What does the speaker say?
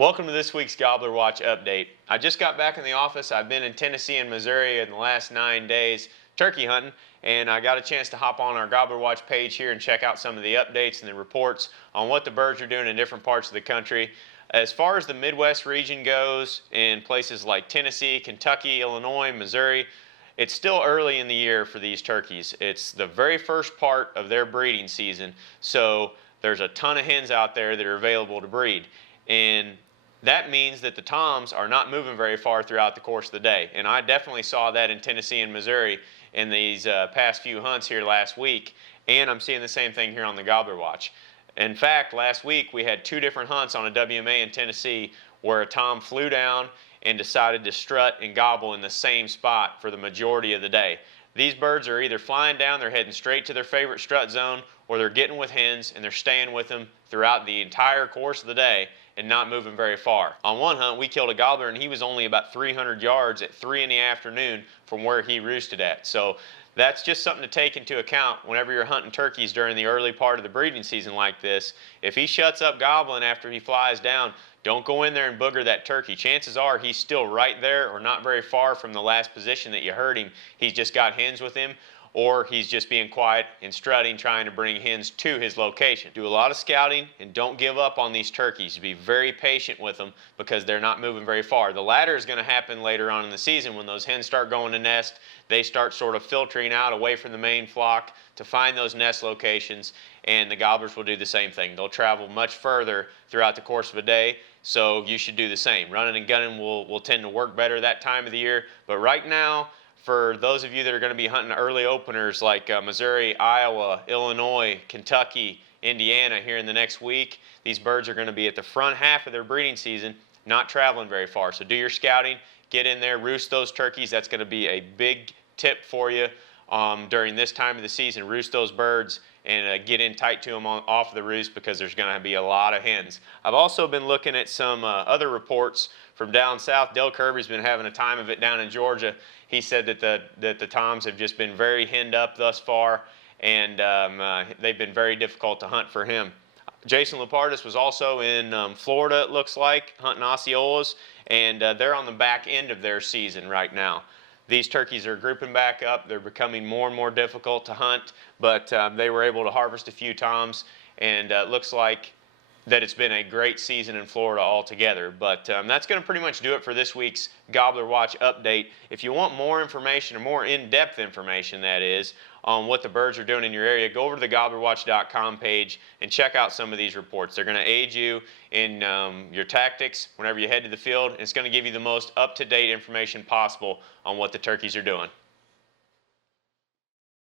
Welcome to this week's Gobbler Watch update. I just got back in the office. I've been in Tennessee and Missouri in the last 9 days turkey hunting, and I got a chance to hop on our Gobbler Watch page here and check out some of the updates and the reports on what the birds are doing in different parts of the country. As far as the Midwest region goes, in places like Tennessee, Kentucky, Illinois, Missouri, it's still early in the year for these turkeys. It's the very first part of their breeding season, so there's a ton of hens out there that are available to breed. And that means that the toms are not moving very far throughout the course of the day. And I definitely saw that in Tennessee and Missouri in these past few hunts here last week. And I'm seeing the same thing here on the Gobbler Watch. In fact, last week we had 2 different hunts on a WMA in Tennessee where a tom flew down and decided to strut and gobble in the same spot for the majority of the day. These birds are either flying down, they're heading straight to their favorite strut zone, or they're getting with hens and they're staying with them throughout the entire course of the day and not moving very far. On one hunt, we killed a gobbler and he was only about 300 yards at 3 in the afternoon from where he roosted at. So that's just something to take into account whenever you're hunting turkeys during the early part of the breeding season like this. If he shuts up gobbling after he flies down, don't go in there and booger that turkey. Chances are he's still right there or not very far from the last position that you heard him. He's just got hens with him, or he's just being quiet and strutting, trying to bring hens to his location. Do a lot of scouting and don't give up on these turkeys. Be very patient with them because they're not moving very far. The latter is going to happen later on in the season when those hens start going to nest. They start sort of filtering out away from the main flock to find those nest locations, and the gobblers will do the same thing. They'll travel much further throughout the course of a day, so you should do the same. Running and gunning will tend to work better that time of the year, but right now, for those of you that are going to be hunting early openers like Missouri, Iowa, Illinois, Kentucky, Indiana here in the next week, these birds are going to be at the front half of their breeding season, not traveling very far. So do your scouting, get in there, roost those turkeys. That's going to be a big tip for you during this time of the season. Roost those birds and get in tight to them off the roost because there's going to be a lot of hens. I've also been looking at some other reports from down south. Dale Kirby's been having a time of it down in Georgia. He said that the toms have just been very henned up thus far, and they've been very difficult to hunt for him. Jason Lepardis was also in Florida, it looks like, hunting Osceolas, and they're on the back end of their season right now. These turkeys are grouping back up. They're becoming more and more difficult to hunt, but they were able to harvest a few toms, and it looks like that it's been a great season in Florida altogether. But that's going to pretty much do it for this week's Gobbler Watch update. If you want more information, or more in-depth information that is, on what the birds are doing in your area, go over to the gobblerwatch.com page and check out some of these reports. They're going to aid you in your tactics whenever you head to the field. It's going to give you the most up-to-date information possible on what the turkeys are doing.